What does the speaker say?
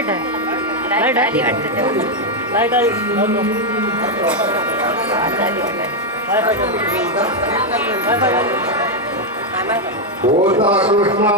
light आली वाटतं तेव्हा लाईट आली आली वायफाय कृष्णा